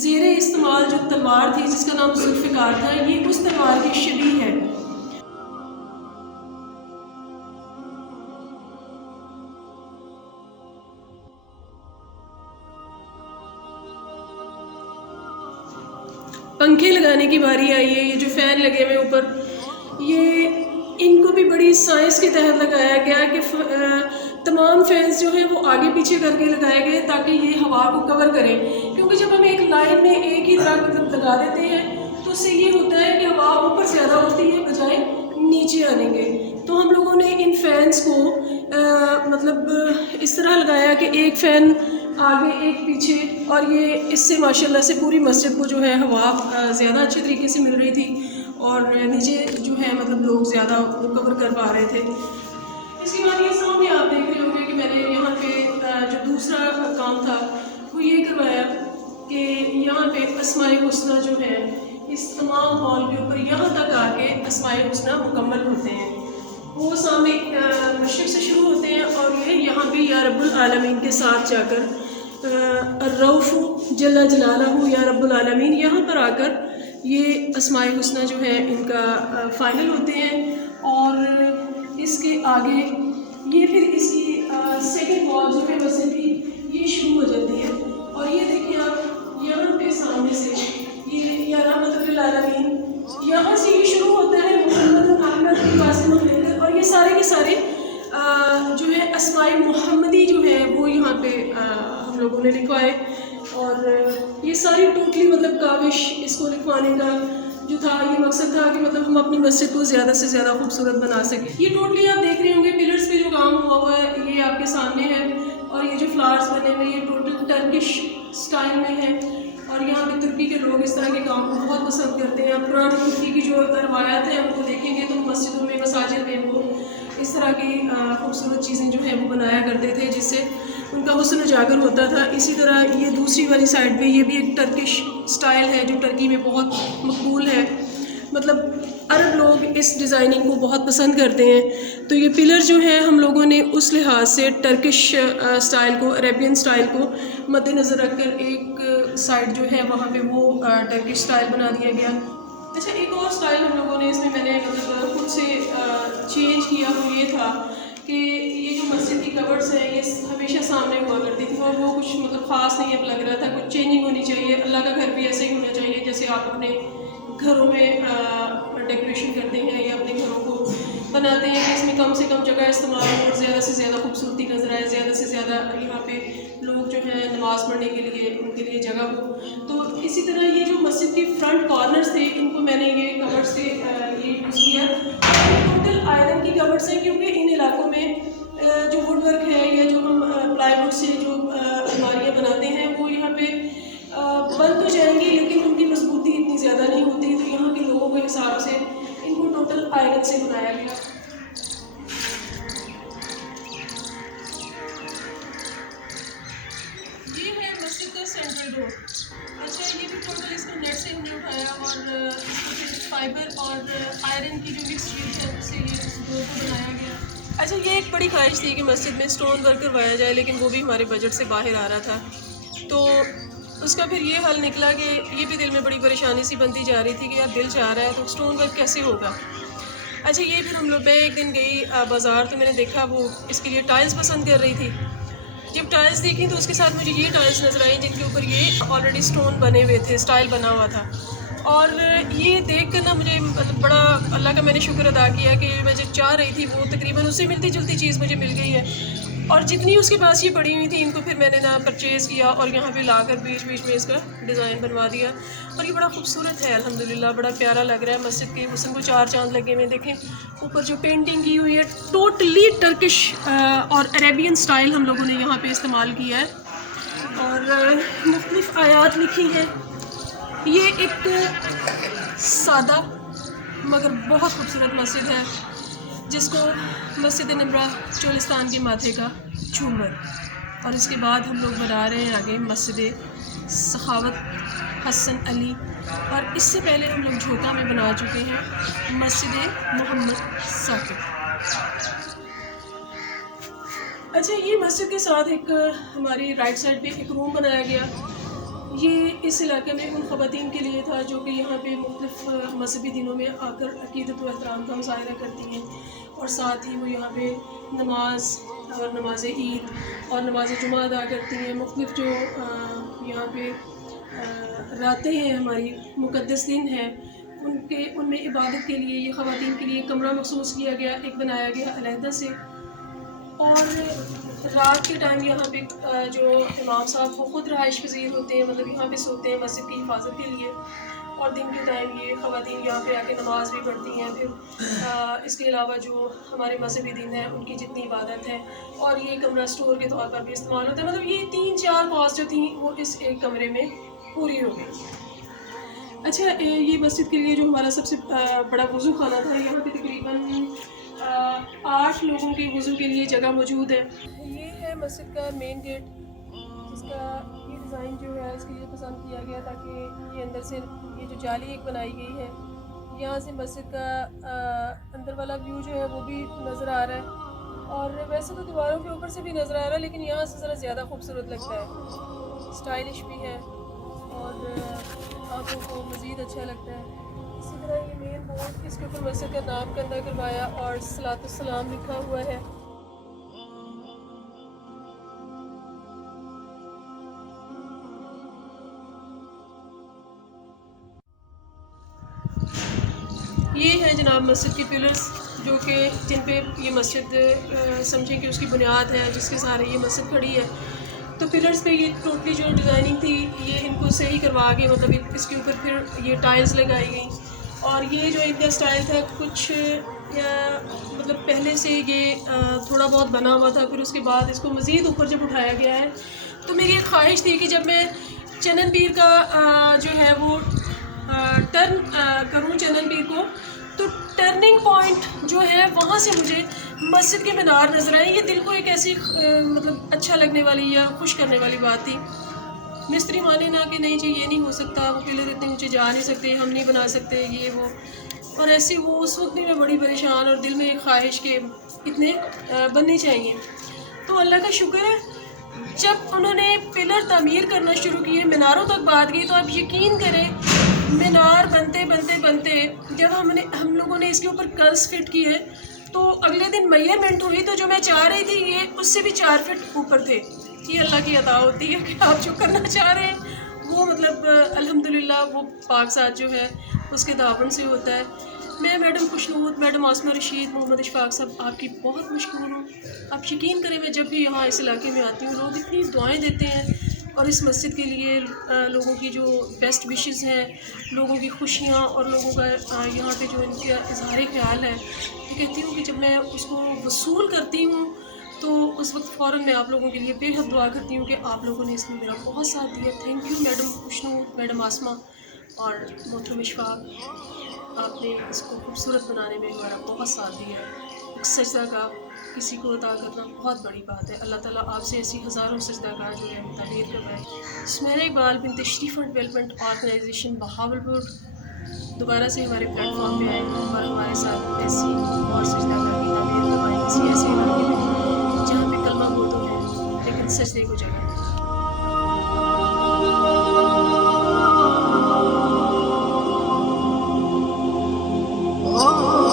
زیر استعمال جو تلوار تھی جس کا نام ذوالفقار تھا، یہ اس تلوار کی شبیہ ہے۔ پنکھے لگانے کی باری آئی ہے۔ یہ جو فین لگے ہوئے اوپر، یہ ان کو بھی بڑی سائنس کے تحت لگایا گیا کہ تمام فینس جو ہیں وہ آگے پیچھے کر کے لگائے گئے تاکہ یہ ہوا کو کور کریں، کیونکہ جب ہم ایک لائن میں ایک ہی طرح مطلب لگا دیتے ہیں تو اس سے یہ ہوتا ہے کہ ہوا اوپر زیادہ ہوتی ہے بجائے نیچے آنے کے۔ تو ہم لوگوں نے ان فینس کو مطلب اس طرح لگایا کہ ایک فین آگے ایک پیچھے، اور یہ اس سے ماشاءاللہ سے پوری مسجد کو جو ہے ہوا زیادہ اچھے طریقے سے مل رہی تھی، اور نیچے جو ہے مطلب لوگ زیادہ کور کر پا رہے تھے۔ اس کے بعد یہ سامنے آپ دیکھ رہے ہوں گے کہ میں نے یہاں پہ جو دوسرا کام تھا وہ یہ کروایا کہ یہاں پہ اسماء الحسنی جو ہے اس تمام ہال کے اوپر یہاں تک آ کے اسماء الحسنی مکمل ہوتے ہیں۔ وہ سامنے مشرق سے شروع ہوتے ہیں اور یہ یہاں پہ یا رب العالمین کے ساتھ جا کر الرؤوف جل جلالہ یا رب العالمین، یہاں پر آ کر یہ اسماء الحسنی جو ہے ان کا فائنل ہوتے ہیں، اور اس کے آگے یہ پھر اس کی سیکنڈ وال جو ہے مسجد کی یہ شروع ہو جاتی ہے، اور یہ دیکھیں آپ یہاں پہ سامنے سے یہ یا رحمت للعالمین، یہاں سے یہ شروع ہوتا ہے محمد احمد قاسم لے کر، اور یہ سارے کے سارے جو ہے اسماء محمدی جو ہے وہ یہاں پہ ہم لوگوں نے لکھوائے، اور یہ ساری ٹوٹلی مطلب کاوش اس کو لکھوانے کا جو تھا، یہ مقصد تھا کہ مطلب ہم اپنی مسجد کو زیادہ سے زیادہ خوبصورت بنا سکیں۔ یہ ٹوٹلی آپ دیکھ رہے ہوں گے پلرز پہ جو کام ہوا ہے یہ آپ کے سامنے ہے، اور یہ جو فلارز بنے ہوئے یہ ٹوٹل ٹرکش سٹائل میں ہے، اور یہاں پہ ترکی کے لوگ اس طرح کے کام کو بہت پسند کرتے ہیں۔ پرانی ترکی کی جو روایات ہیں ان کو دیکھیں گے تو مسجدوں میں مساجد میں وہ اس طرح کی خوبصورت چیزیں جو ہیں وہ بنایا کرتے تھے جس سے ان کا حسن اجاگر ہوتا تھا۔ اسی طرح یہ دوسری والی سائڈ پہ یہ بھی ایک ٹرکش سٹائل ہے جو ٹرکی میں بہت مقبول ہے، مطلب عرب لوگ اس ڈیزائننگ کو بہت پسند کرتے ہیں۔ تو یہ پلر جو ہیں ہم لوگوں نے اس لحاظ سے ٹرکش سٹائل کو، عربین سٹائل کو مد نظر رکھ کر ایک سائڈ جو ہے وہاں پہ وہ ٹرکش سٹائل بنا دیا گیا۔ اچھا، ایک اور سٹائل ہم لوگوں نے اس میں نے مطلب خود سے چینج کیا، وہ یہ تھا کہ یہ جو مسجد کی کورڈز ہیں یہ ہمیشہ سامنے ہوا کرتی تھی، اور وہ کچھ مطلب خاص نہیں اب لگ رہا تھا، کچھ چینجنگ ہونی چاہیے۔ اللہ کا گھر بھی ایسے ہی ہونا چاہیے جیسے آپ اپنے گھروں میں ڈیکوریشن کرتے ہیں یا اپنے گھروں کو بناتے ہیں کہ اس میں کم سے کم جگہ استعمال ہو اور زیادہ سے زیادہ خوبصورتی نظر آئے، زیادہ سے زیادہ یہاں پہ لوگ جو ہیں نماز پڑھنے کے لیے ان کے لیے جگہ ہو۔ تو اسی طرح یہ جو مسجد کے فرنٹ کارنرز تھے ان کو میں نے یہ کورڈ سے یہ یوز کیا، ٹوٹل آئرن کی کورڈس ہیں، کیونکہ ان علاقوں میں جو ووڈ ورک ہے یا جو ہم پلائی ووڈ سے جو الماریاں بناتے ہیں وہ یہاں پہ بن تو جائیں گی لیکن ان کی مضبوطی اتنی زیادہ نہیں ہوتی، تو یہاں کے لوگوں کے حساب سے ان کو ٹوٹل آئرن سے بنایا گیا۔ یہ ہے مسجد کا سینٹرل ڈور۔ اچھا، یہ بھی ٹوٹل اس کو نیٹ سے ہم نے اٹھایا اور اس کو پھر فائبر اور آئرن کی جو مکس چیز ہے اس سے یہ اس ڈور کو بنایا گیا۔ اچھا، یہ ایک بڑی خواہش تھی کہ مسجد میں اسٹون ورک کروایا جائے، لیکن وہ بھی ہمارے بجٹ سے باہر آ رہا تھا، تو اس کا پھر یہ حل نکلا کہ یہ بھی دل میں بڑی پریشانی سی بنتی جا رہی تھی کہ یار دل چاہ رہا ہے تو اسٹون ورک کیسے ہوگا۔ اچھا، یہ پھر ہم لوگ میں ایک دن گئی بازار، تو میں نے دیکھا وہ اس کے لیے ٹائلز پسند کر رہی تھی۔ جب ٹائلز دیکھیں تو اس کے ساتھ مجھے یہ ٹائلز نظر آئیں جن کے اوپر یہ آلریڈی اسٹون بنے ہوئے تھے، اسٹائل بنا ہوا تھا، اور یہ دیکھ کر نا مجھے مطلب بڑا اللہ کا میں نے شکر ادا کیا کہ میں جو چاہ رہی تھی وہ تقریباً اس سے ملتی جلتی چیز مجھے مل گئی ہے، اور جتنی اس کے پاس یہ پڑی ہوئی تھی ان کو پھر میں نے نا پرچیز کیا اور یہاں پہ لا کر بیچ بیچ میں اس کا ڈیزائن بنوا دیا، اور یہ بڑا خوبصورت ہے الحمدللہ، بڑا پیارا لگ رہا ہے۔ مسجد کے حسن کو چار چاند لگے ہوئے، دیکھیں اوپر جو پینٹنگ کی ہوئی ہے ٹوٹلی ٹرکش اور عربین سٹائل ہم لوگوں نے یہاں پہ استعمال کیا ہے، اور مختلف آیات لکھی ہیں۔ یہ ایک سادہ مگر بہت خوبصورت مسجد ہے جس کو مسجد نمرہ چولستان کے ماتھے کا جھومر، اور اس کے بعد ہم لوگ بنا رہے ہیں آگے مسجد سخاوت حسن علی، اور اس سے پہلے ہم لوگ جھوکا میں بنا چکے ہیں مسجد محمد ثاقب۔ اچھا، یہ مسجد کے ساتھ ایک ہماری رائٹ سائڈ پہ ایک روم بنایا گیا. یہ اس علاقے میں ان خواتین کے لیے تھا جو کہ یہاں پہ مختلف مذہبی دنوں میں آ کر عقیدت و احترام کا مظاہرہ کرتی ہیں، اور ساتھ ہی وہ یہاں پہ نماز اور نماز عید اور نماز جمعہ ادا کرتی ہیں. مختلف جو یہاں پہ راتیں ہیں، ہماری مقدس دن ہیں، ان میں عبادت کے لیے یہ خواتین کے لیے کمرہ مخصوص کیا گیا، ایک بنایا گیا علیحدہ سے. اور رات کے ٹائم یہاں پہ جو امام صاحب وہ خود رہائش پذیر ہوتے ہیں، مطلب یہاں پہ سوتے ہیں مسجد کی حفاظت کے لیے. اور دن کے ٹائم یہ خواتین یہاں پہ آ کے نماز بھی پڑھتی ہیں. پھر اس کے علاوہ جو ہمارے مذہبی دن ہیں ان کی جتنی عبادت ہے، اور یہ کمرہ اسٹور کے طور پر بھی استعمال ہوتا ہے. مطلب یہ 3-4 خواص جو تھیں وہ اس ایک کمرے میں پوری ہو گئی. اچھا، یہ مسجد کے لیے جو ہمارا سب سے بڑا وضو خانہ تھا، یہاں پہ تقریباً 8 لوگوں کے وضو کے لیے جگہ موجود ہے. یہ ہے مسجد کا مین گیٹ، جس کا یہ ڈیزائن جو ہے اس کے لیے پسند کیا گیا تاکہ یہ اندر سے یہ جو جالی ایک بنائی گئی ہے، یہاں سے مسجد کا اندر والا ویو جو ہے وہ بھی نظر آ رہا ہے. اور ویسے تو دیواروں کے اوپر سے بھی نظر آ رہا ہے، لیکن یہاں سے ذرا زیادہ خوبصورت لگتا ہے، اسٹائلش بھی ہے اور آنکھوں کو مزید اچھا لگتا ہے. اسی طرح یہ مین بورڈ، اس کے اوپر مسجد کا نام کندہ کروایا اور صلاۃ السلام لکھا ہوا ہے. یہ ہے جناب مسجد کے پلرز، جو کہ جن پہ یہ مسجد سمجھیں کہ اس کی بنیاد ہے، جس کے سہارے یہ مسجد کھڑی ہے. تو پلرز پہ یہ ٹوٹلی جو ڈیزائننگ تھی یہ ان کو صحیح کروا کے، مطلب اس کے اوپر پھر یہ ٹائلز لگائی گئیں. اور یہ جو ان کا اسٹائل تھا کچھ مطلب پہلے سے یہ تھوڑا بہت بنا ہوا تھا، پھر اس کے بعد اس کو مزید اوپر جب اٹھایا گیا ہے. تو میری ایک خواہش تھی کہ جب میں چنن پیر کا جو ہے وہ ٹرن کروں چنن پیر کو، تو ٹرننگ پوائنٹ جو ہے وہاں سے مجھے مسجد کے مینار نظر آئے. یہ دل کو ایک ایسی مطلب اچھا لگنے والی یا خوش کرنے والی بات تھی. مستری مانے نہ کہ نہیں جی یہ نہیں ہو سکتا، وہ پلر اتنے اونچے جا نہیں سکتے، ہم نہیں بنا سکتے یہ وہ. اور ایسی وہ اس وقت بھی میں بڑی پریشان اور دل میں ایک خواہش کہ اتنے بننے چاہیے. تو اللہ کا شکر ہے، جب انہوں نے پلر تعمیر کرنا شروع کیے، میناروں تک بات گئی، تو آپ یقین کریں مینار بنتے بنتے بنتے جب ہم لوگوں نے اس کے اوپر کلس فٹ کیے، تو اگلے دن میئرمنٹ ہوئی تو جو میں چاہ رہی تھی یہ اس سے بھی 4 فٹ اوپر تھے. یہ اللہ کی عطا ہوتی ہے کہ آپ جو کرنا چاہ رہے ہیں وہ مطلب الحمدللہ وہ پاک ساتھ جو ہے اس کے تعاون سے ہوتا ہے. میں میڈم خوشنود، میڈم عاصمہ رشید، محمد اشفاق صاحب آپ کی بہت مشکور ہوں. آپ یقین کریں میں جب بھی یہاں اس علاقے میں آتی ہوں لوگ اتنی دعائیں دیتے ہیں، اور اس مسجد کے لیے لوگوں کی جو بیسٹ وشز ہیں، لوگوں کی خوشیاں اور لوگوں کا یہاں پہ جو ان کا اظہار خیال ہے، میں کہتی ہوں کہ جب میں اس کو وصول کرتی ہوں تو اس وقت فوراً میں آپ لوگوں کے لیے بے حد دعا کرتی ہوں کہ آپ لوگوں نے اس میں میرا بہت ساتھ دیا. Thank you madam Khushnood, madam Asma اور محترم اشفاق، آپ نے اس کو خوبصورت بنانے میں ہمارا بہت ساتھ دیا ہے. ایک سجدہ کا کسی کو عطا کرنا بہت بڑی بات ہے. اللہ تعالیٰ آپ سے ایسی ہزاروں سجدہ گاہ جو ہے تعمیر کروائے. سمیرہ اقبال بنت شریف فنڈ ڈیولپمنٹ آرگنائزیشن بہاولپور دوبارہ سے ہمارے پلیٹ فارم پہ آئے اور ہمارے ساتھ ایسی اور سجدہ گاہ کی تعمیر کروائیں کسی ایسے علاقے میں جہاں پہ کلمہ گو تو ہے لیکن سجدے کو جگہ ہے. Oh